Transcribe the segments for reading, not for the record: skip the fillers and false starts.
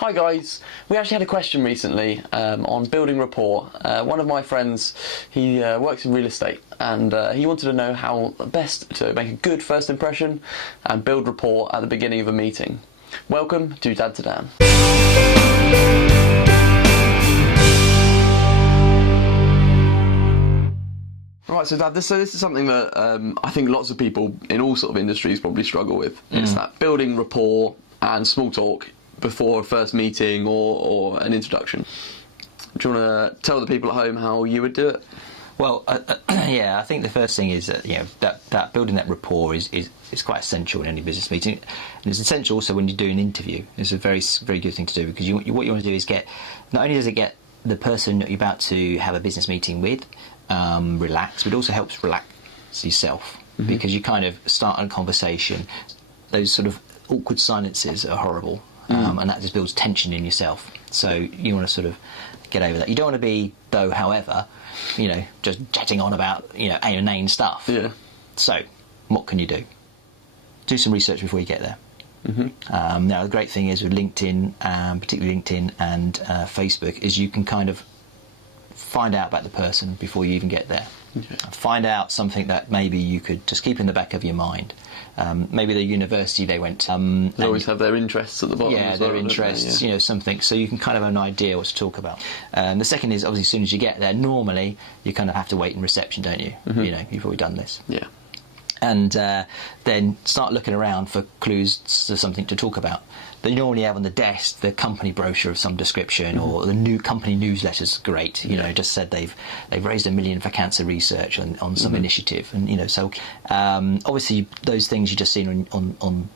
Hi guys, we actually had a question recently on building rapport. One of my friends, he works in real estate, and he wanted to know how best to make a good first impression and build rapport at the beginning of a meeting. Welcome to Dad to Dan. Right, so Dad, this is something that I think lots of people in all sort of industries probably struggle with. It's that building rapport and small talk before a first meeting or an introduction. Do you want to tell the people at home how you would do it? Well, yeah, I think the first thing is that that building that rapport is quite essential in any business meeting, and it's essential also when you do an interview. It's a very good thing to do, because what you want to do is not only does it get the person that you're about to have a business meeting with relaxed, but it also helps relax yourself, because you kind of start a conversation. Those sort of awkward silences are horrible. And that just builds tension in yourself. So you want to sort of get over that. You don't want to be, though, however, just chatting on about, inane stuff. Yeah. So what can you do? Do some research before you get there. Now, the great thing is with LinkedIn, particularly LinkedIn and Facebook, is you can kind of find out about the person before you even get there. Okay. Find out something that maybe you could just keep in the back of your mind. Maybe the university they went to. They always have their interests at the bottom. Yeah, as well, their interests, they? Yeah. Something. So you can kind of have an idea what to talk about. The second is, obviously, as soon as you get there, normally you kind of have to wait in reception, don't you? You've already done this. Yeah. And then start looking around for clues to something to talk about. They normally have on the desk the company brochure of some description, or the new company newsletter's great. Just said they've raised $1 million for cancer research on some initiative, and so obviously those things you just seen on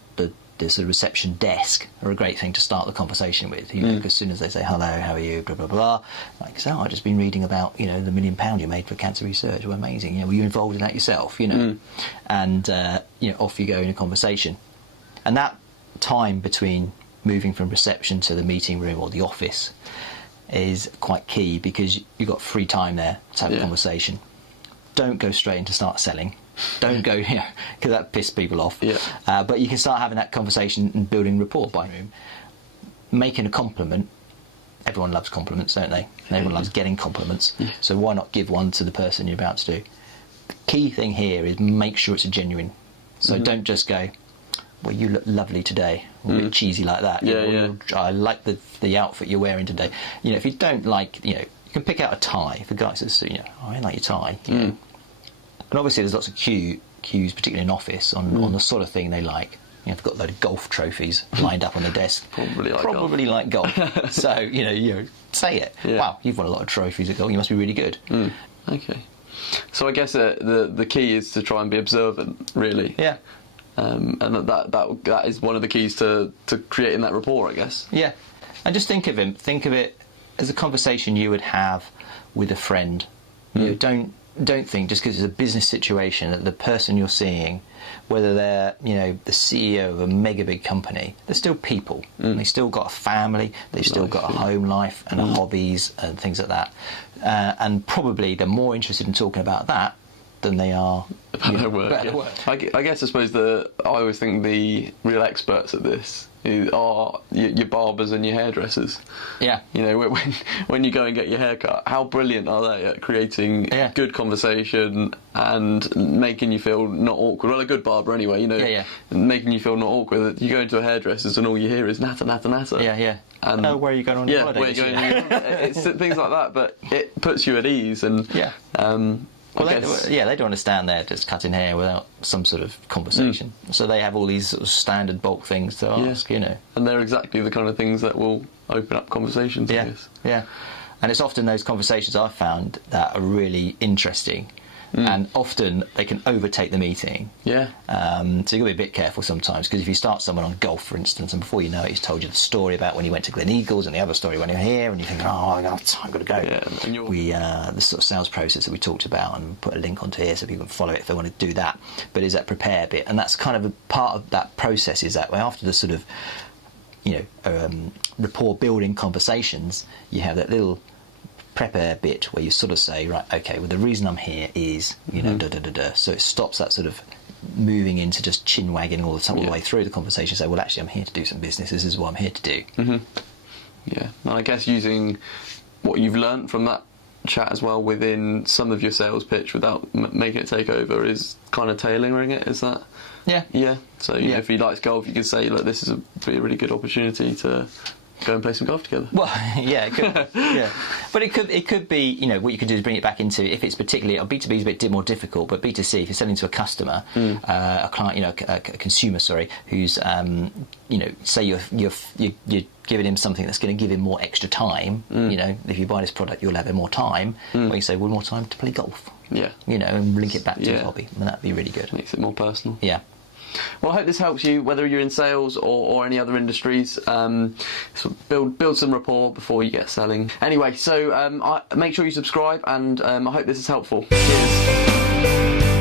the sort of reception desk are a great thing to start the conversation with. Because as soon as they say hello, how are you, blah blah blah, like, so I've just been reading about the £1 million you made for cancer research. Well, amazing. Were you involved in that yourself? And off you go in a conversation. And that time between moving from reception to the meeting room or the office is quite key, because you've got free time there to have a conversation. Don't go straight into start selling. Don't go here, because that pisses people off. Yeah. But you can start having that conversation and building rapport by room. Making a compliment. Everyone loves compliments, don't they? And everyone loves getting compliments. So why not give one to the person you're about to do? The key thing here is make sure it's a genuine. So don't just go, well, you look lovely today, or a bit cheesy like that. I like the outfit you're wearing today. If you don't like, you can pick out a tie. If a guy says, I like your tie. And obviously there's lots of cues, particularly in office, on the sort of thing they like. They've got a load of golf trophies lined up on the desk. Probably like golf. So, say it. Yeah. Wow, you've won a lot of trophies at golf. You must be really good. Okay. So I guess the key is to try and be observant, really. Yeah. And that is one of the keys to creating that rapport, I guess. Yeah. And just think of it as a conversation you would have with a friend. Don't think just because it's a business situation that the person you're seeing, whether they're the CEO of a mega big company, they're still people. They still got a family, they've still got a home life and hobbies and things like that. And probably they're more interested in talking about that than they are about their work. I guess I suppose I always think the real experts at this are your barbers and your hairdressers. Yeah. When you go and get your hair cut, how brilliant are they at creating good conversation and making you feel not awkward? Well, a good barber anyway, making you feel not awkward. You go into a hairdresser's and all you hear is natter, natter, natter. Yeah. And where are you going on holiday? Where are you going? It's things like that, but it puts you at ease and. Well, they don't understand they're just cutting hair without some sort of conversation. So they have all these sort of standard bulk things to ask, And they're exactly the kind of things that will open up conversations, I guess. Yeah. And it's often those conversations I've found that are really interesting. And often they can overtake the meeting. Yeah. So you've got to be a bit careful sometimes, because if you start someone on golf, for instance, and before you know it, he's told you the story about when he went to Glen Eagles and the other story when you're here, and you think, I've got to go. Yeah, the sort of sales process that we talked about, and put a link onto here so people can follow it if they want to do that. But is that prepare bit, and that's kind of a part of that process. Is that way after the sort of rapport building conversations, you have that little prepare bit where you sort of say, right, okay, well, the reason I'm here is, so it stops that sort of moving into just chin wagging all the way through the conversation. Say, well, actually, I'm here to do some business. This is what I'm here to do. Yeah, and I guess using what you've learnt from that chat as well within some of your sales pitch without making it take over is kind of tailoring it, is that? Yeah. So you know, if he likes golf, you could say, look, this is be a really good opportunity to go and play some golf together. Well, yeah, it could, yeah, but it could be, you know, what you could do is bring it back into, if it's particularly, B2B is a bit more difficult, but B2C, if you're selling to a customer, a client, you know, a consumer, sorry, who's, you know, say you're giving him something that's going to give him more extra time. You know, if you buy this product, you'll have more time. Well, you say, well, more time to play golf. Yeah. You know, and link it back to his hobby, and that'd be really good. Makes it more personal. Yeah. Well, I hope this helps you, whether you're in sales or any other industries. Build some rapport before you get selling. Anyway, so make sure you subscribe, and I hope this is helpful. Cheers.